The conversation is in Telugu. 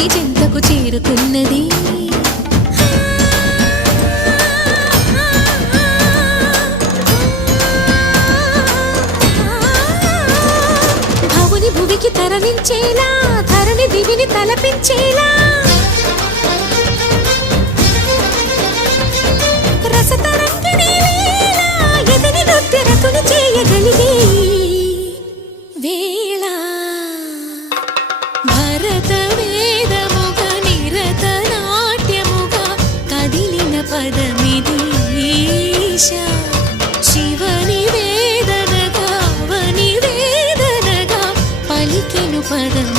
శివుని చెంతకు చేరుకున్నది. భవుని భువికి తరలించేలా, ధరణి దివిని తలపించేలా రసతరంగిణి లీల ఎదని నృత్యరతుని చేయగలిగే వేళ. భరత వేదముగా నిరత నాట్యముగా కదిలిన పదమిది ఈశా. శివని వేదనగా వని వేదనగా పలికెను పదం